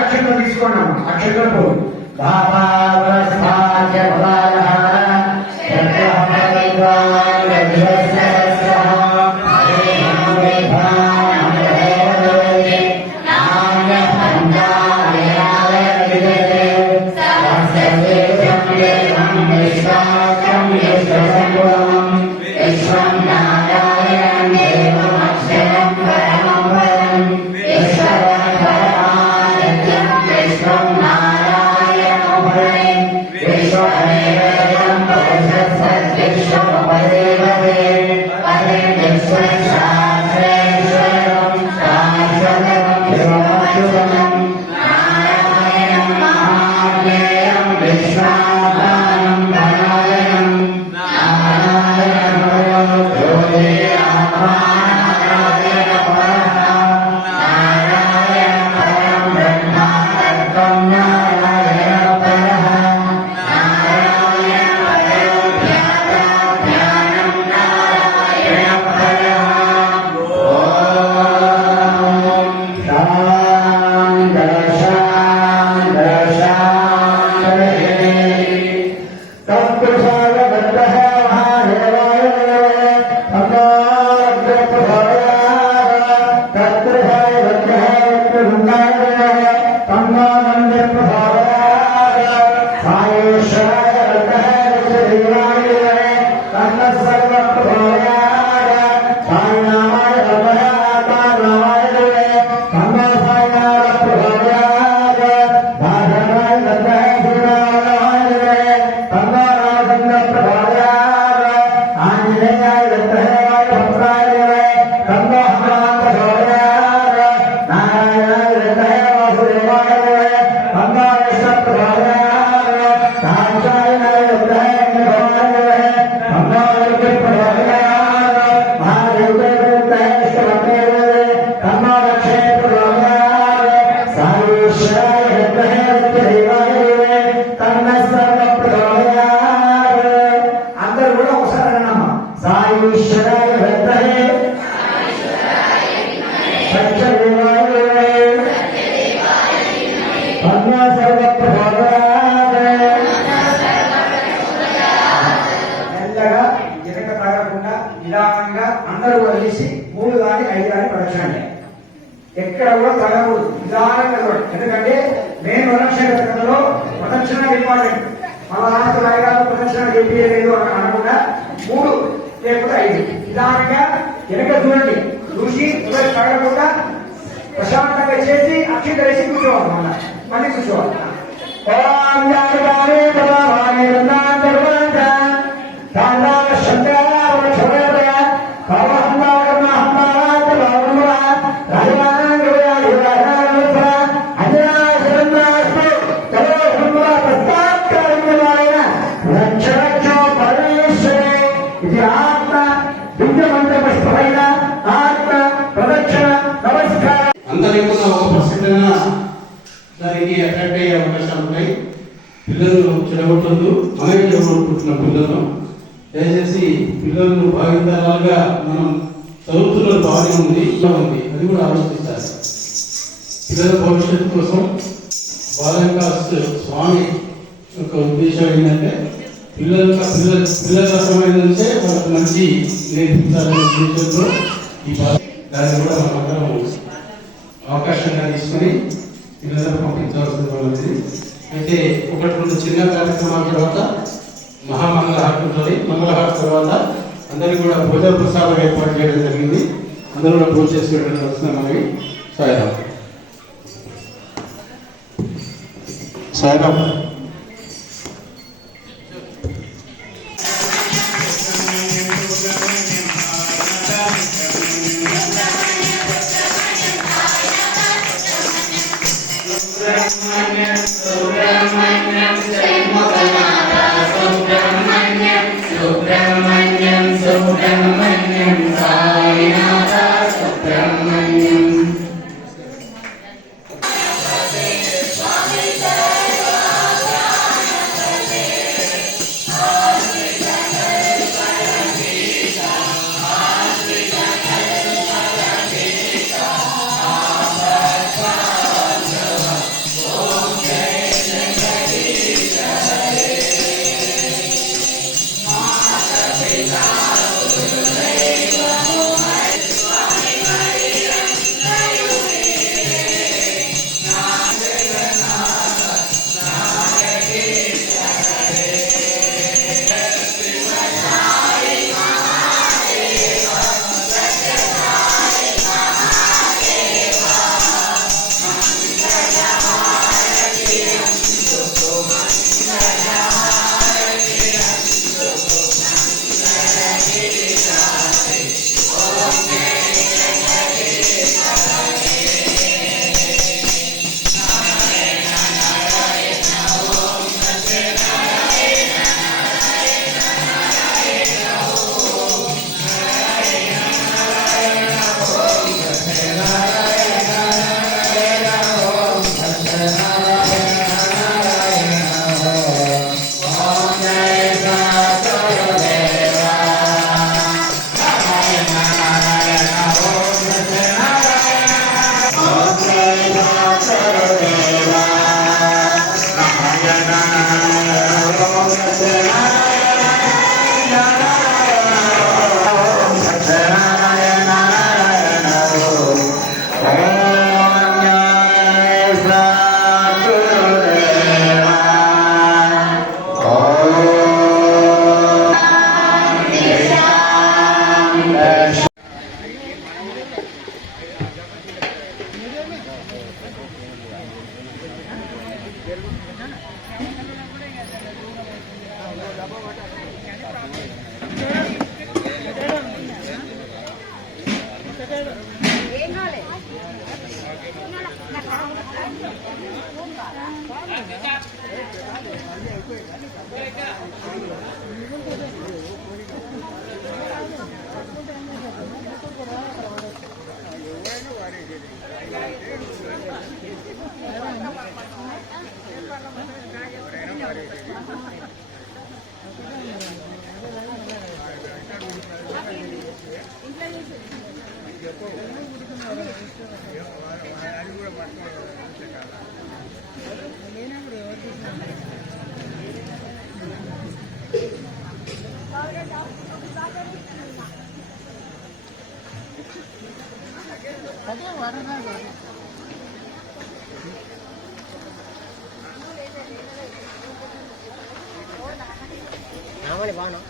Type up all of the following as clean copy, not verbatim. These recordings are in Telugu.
అక్షంతలు తీసుకున్నాము. అక్షంతలు నిదానంగా అందరూ వదిలేసి 3 కానీ 5 కానీ పరచండి. ఎక్కడ కూడా తగకూడదు, నిదానంగా. ఎందుకంటే మెయిన్ వరక్షలో ప్రదక్షిణ ఇంపార్టెంట్. మన రాష్ట్ర నాయకులు ప్రదక్షిణ గెలిపేయలేదు అని అనకుండా 3 లేకపోతే 5 నిదానంగా వెనక చూడండి. చూసి తగలకుండా ప్రశాంతంగా చేసి అక్షింత వేసి కూర్చోవాలి. మళ్ళీ కూర్చోవాలి. అందరికీ ఒక ప్రసిద్ధమైన దానికి అట్రాక్ట్ అయ్యే అవకాశాలు ఉన్నాయి. పిల్లలు చెడగొట్టద్దు, మనమే చెడగొట్టుకుంటున్నాం పిల్లలను. దయచేసి పిల్లలను భావితరాలుగా మనం చదువుతున్న బాగానే ఉంది, అది కూడా ఆలోచించాలి. పిల్లల భవిష్యత్తు కోసం బాలవికాస్ స్వామి యొక్క ఉద్దేశం ఏంటంటే పిల్లల రసమైన నుంచే వాళ్ళకి మంచి నేర్పించాలనే ఉద్దేశంతో ఈ దాన్ని కూడా మనం అవకాశంగా తీసుకుని పిల్లలకు పంపించవలసింది. అయితే 1-2 చిన్న కార్యక్రమాల తర్వాత మహామంగళహారతి ఉంటుంది. మంగళహారతి తర్వాత అందరికీ కూడా భోజన ప్రసాదం ఏర్పాటు చేయడం జరిగింది. అందరూ కూడా భోజనం చేసి పెట్టడం వస్తుంది. మనకి సాయిరామ్. సాయిరామ్. నామలి Banu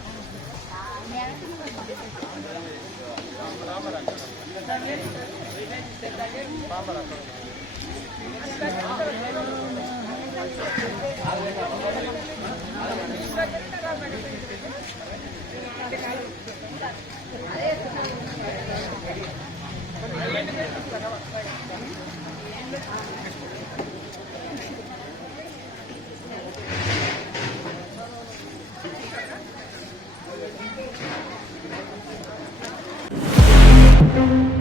Thank you.